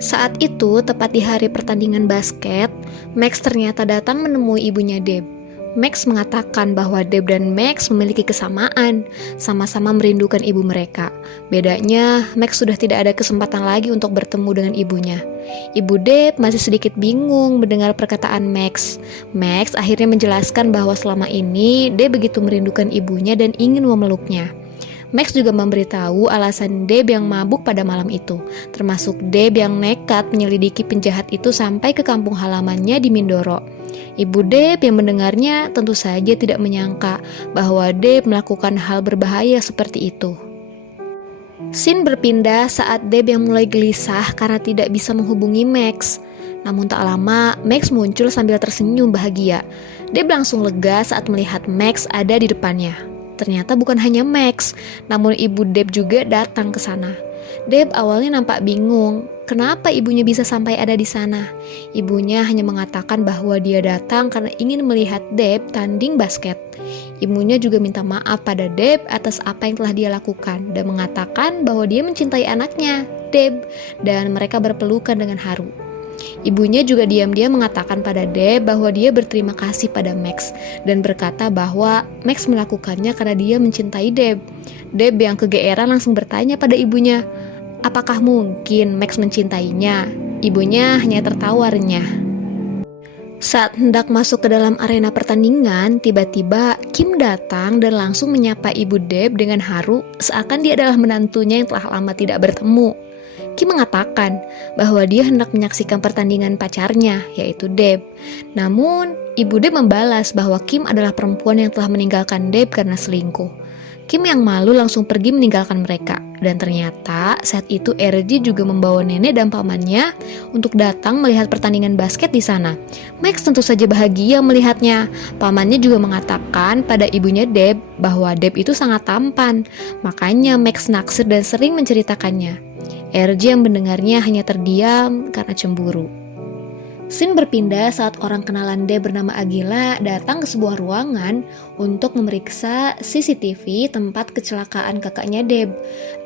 Saat itu, tepat di hari pertandingan basket, Max ternyata datang menemui ibunya Deb. Max mengatakan bahwa Deb dan Max memiliki kesamaan, sama-sama merindukan ibu mereka. Bedanya, Max sudah tidak ada kesempatan lagi untuk bertemu dengan ibunya. Ibu Deb masih sedikit bingung mendengar perkataan Max. Max akhirnya menjelaskan bahwa selama ini Deb begitu merindukan ibunya dan ingin memeluknya. Max juga memberitahu alasan Deb yang mabuk pada malam itu, termasuk Deb yang nekat menyelidiki penjahat itu sampai ke kampung halamannya di Mindoro. Ibu Deb yang mendengarnya tentu saja tidak menyangka bahwa Deb melakukan hal berbahaya seperti itu. Scene berpindah saat Deb yang mulai gelisah karena tidak bisa menghubungi Max. Namun tak lama, Max muncul sambil tersenyum bahagia. Deb langsung lega saat melihat Max ada di depannya. Ternyata bukan hanya Max, namun ibu Deb juga datang ke sana. Deb awalnya nampak bingung, kenapa ibunya bisa sampai ada di sana. Ibunya hanya mengatakan bahwa dia datang karena ingin melihat Deb tanding basket. Ibunya juga minta maaf pada Deb atas apa yang telah dia lakukan dan mengatakan bahwa dia mencintai anaknya, Deb, dan mereka berpelukan dengan haru. Ibunya juga diam-diam mengatakan pada Deb bahwa dia berterima kasih pada Max dan berkata bahwa Max melakukannya karena dia mencintai Deb. Deb yang kegeeran langsung bertanya pada ibunya, apakah mungkin Max mencintainya? Ibunya hanya tertawa renyah. Saat hendak masuk ke dalam arena pertandingan, tiba-tiba Kim datang dan langsung menyapa ibu Deb dengan haru seakan dia adalah menantunya yang telah lama tidak bertemu. Kim mengatakan bahwa dia hendak menyaksikan pertandingan pacarnya, yaitu Deb. Namun, ibu Deb membalas bahwa Kim adalah perempuan yang telah meninggalkan Deb karena selingkuh. Kim yang malu langsung pergi meninggalkan mereka. Dan ternyata saat itu RJ juga membawa nenek dan pamannya untuk datang melihat pertandingan basket di sana. Max tentu saja bahagia melihatnya. Pamannya juga mengatakan pada ibunya Deb bahwa Deb itu sangat tampan. Makanya Max naksir dan sering menceritakannya. RJ yang mendengarnya hanya terdiam karena cemburu. Scene berpindah saat orang kenalan Deb bernama Agila datang ke sebuah ruangan untuk memeriksa CCTV tempat kecelakaan kakaknya Deb.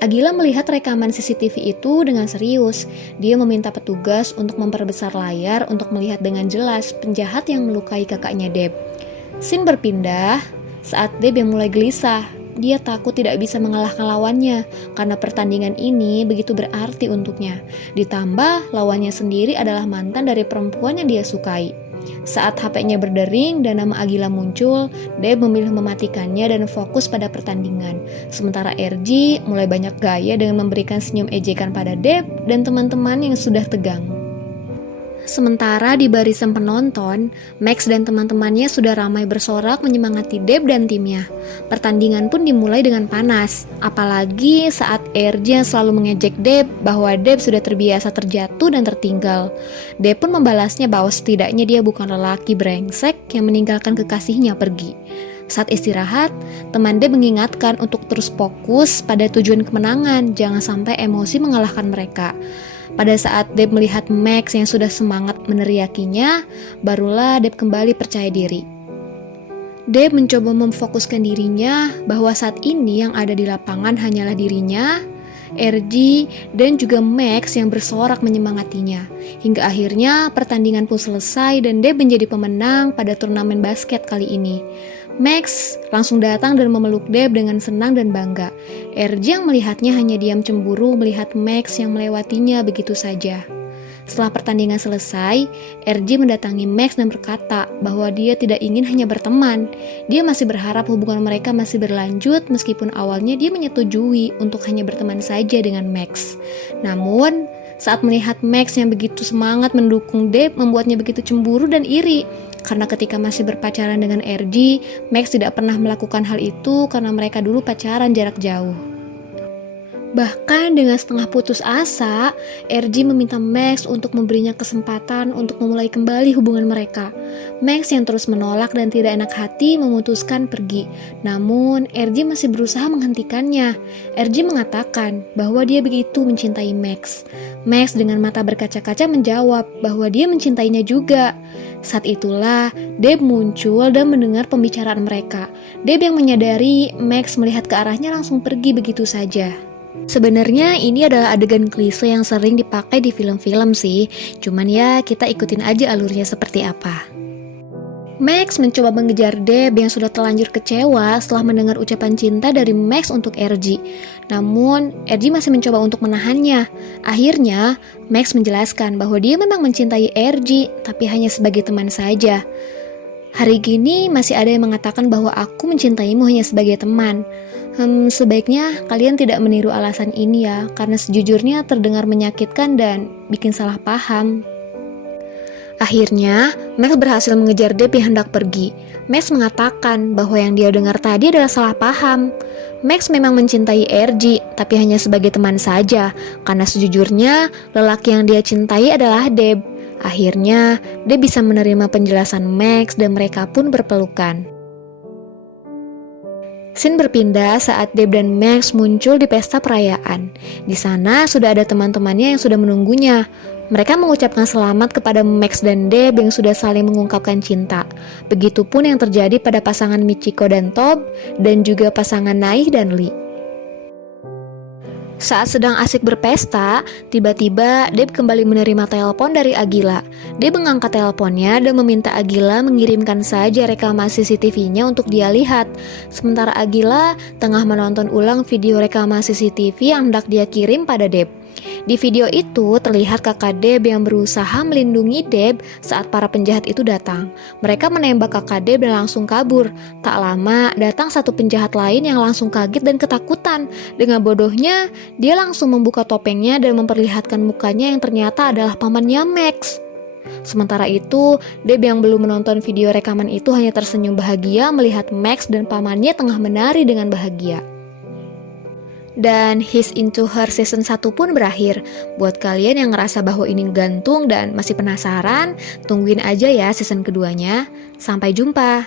Agila melihat rekaman CCTV itu dengan serius. Dia meminta petugas untuk memperbesar layar untuk melihat dengan jelas penjahat yang melukai kakaknya Deb. Scene berpindah saat Deb yang mulai gelisah. Dia takut tidak bisa mengalahkan lawannya karena pertandingan ini begitu berarti untuknya. Ditambah lawannya sendiri adalah mantan dari perempuan yang dia sukai. Saat HP-nya berdering dan nama Agila muncul, Deb memilih mematikannya dan fokus pada pertandingan. Sementara RG mulai banyak gaya dengan memberikan senyum ejekan pada Deb dan teman-teman yang sudah tegang. Sementara di barisan penonton, Max dan teman-temannya sudah ramai bersorak menyemangati Deb dan timnya. Pertandingan pun dimulai dengan panas, apalagi saat RJ yang selalu mengejek Deb bahwa Deb sudah terbiasa terjatuh dan tertinggal. Deb pun membalasnya bahwa setidaknya dia bukan lelaki brengsek yang meninggalkan kekasihnya pergi. Saat istirahat, teman Deb mengingatkan untuk terus fokus pada tujuan kemenangan, jangan sampai emosi mengalahkan mereka. Pada saat Deb melihat Max yang sudah semangat meneriakinya, barulah Deb kembali percaya diri. Deb mencoba memfokuskan dirinya bahwa saat ini yang ada di lapangan hanyalah dirinya, RG, dan juga Max yang bersorak menyemangatinya. Hingga akhirnya pertandingan pun selesai dan Deb menjadi pemenang pada turnamen basket kali ini. Max langsung datang dan memeluk Deb dengan senang dan bangga. RJ yang melihatnya hanya diam cemburu melihat Max yang melewatinya begitu saja. Setelah pertandingan selesai, RJ mendatangi Max dan berkata bahwa dia tidak ingin hanya berteman. Dia masih berharap hubungan mereka masih berlanjut meskipun awalnya dia menyetujui untuk hanya berteman saja dengan Max. Namun, saat melihat Max yang begitu semangat mendukung Deb membuatnya begitu cemburu dan iri. Karena ketika masih berpacaran dengan RG, Max tidak pernah melakukan hal itu karena mereka dulu pacaran jarak jauh. Bahkan dengan setengah putus asa, RG meminta Max untuk memberinya kesempatan untuk memulai kembali hubungan mereka. Max yang terus menolak dan tidak enak hati memutuskan pergi. Namun, RG masih berusaha menghentikannya. RG mengatakan bahwa dia begitu mencintai Max. Max dengan mata berkaca-kaca menjawab bahwa dia mencintainya juga. Saat itulah, Deb muncul dan mendengar pembicaraan mereka. Deb yang menyadari Max melihat ke arahnya langsung pergi begitu saja. Sebenarnya ini adalah adegan klise yang sering dipakai di film-film sih, cuman ya kita ikutin aja alurnya seperti apa. Max mencoba mengejar Deb yang sudah terlanjur kecewa setelah mendengar ucapan cinta dari Max untuk RG. Namun, RG masih mencoba untuk menahannya. Akhirnya, Max menjelaskan bahwa dia memang mencintai RG, tapi hanya sebagai teman saja. Hari gini masih ada yang mengatakan bahwa aku mencintaimu hanya sebagai teman. Sebaiknya kalian tidak meniru alasan ini ya, karena sejujurnya terdengar menyakitkan dan bikin salah paham. Akhirnya, Max berhasil mengejar Deb yang hendak pergi. Max mengatakan bahwa yang dia dengar tadi adalah salah paham. Max memang mencintai RG, tapi hanya sebagai teman saja, karena sejujurnya lelaki yang dia cintai adalah Deb. Akhirnya, Deb bisa menerima penjelasan Max dan mereka pun berpelukan. Scene berpindah saat Deb dan Max muncul di pesta perayaan. Di sana sudah ada teman-temannya yang sudah menunggunya. Mereka mengucapkan selamat kepada Max dan Deb yang sudah saling mengungkapkan cinta. Begitupun yang terjadi pada pasangan Michiko dan Tob, dan juga pasangan Naih dan Lee. Saat sedang asik berpesta, tiba-tiba Deb kembali menerima telepon dari Agila. Deb mengangkat teleponnya dan meminta Agila mengirimkan saja rekaman CCTV-nya untuk dia lihat. Sementara Agila tengah menonton ulang video rekaman CCTV yang hendak dia kirim pada Deb. Di video itu terlihat kakak Deb yang berusaha melindungi Deb saat para penjahat itu datang. Mereka menembak kakak Deb dan langsung kabur. Tak lama datang satu penjahat lain yang langsung kaget dan ketakutan. Dengan bodohnya, dia langsung membuka topengnya dan memperlihatkan mukanya yang ternyata adalah pamannya Max. Sementara itu, Deb yang belum menonton video rekaman itu hanya tersenyum bahagia melihat Max dan pamannya tengah menari dengan bahagia. Dan He's Into Her season 1 pun berakhir. Buat kalian yang ngerasa bahwa ini gantung dan masih penasaran, tungguin aja ya season keduanya. Sampai jumpa.